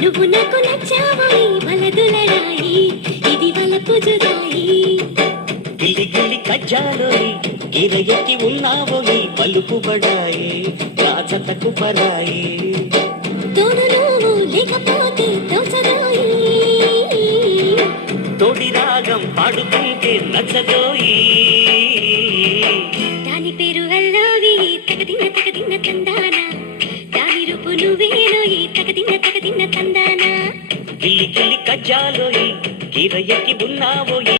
నువ్వు నాకు నచ్చావోయి వలదులరాయి ఇది వలపు జుదాయి గిల్లి గిల్లి కజ్జాలోయి గిరయకి ఉన్నావోయి పలుకుబడాయి రాజతకు పరాయి తోడు నువ్వు లేకపోతే తోచదోయి తోడి రాగం పాడుతుంటే నచ్చదోయి దాని పేరు అల్లోవి తగదిన్న తందానా దాని రూపు నువ్వేనోయి తగదిన్న తందానా గిల్లి గిల్లి కజ్జాలోయి గిరయకి ఉన్నావోయి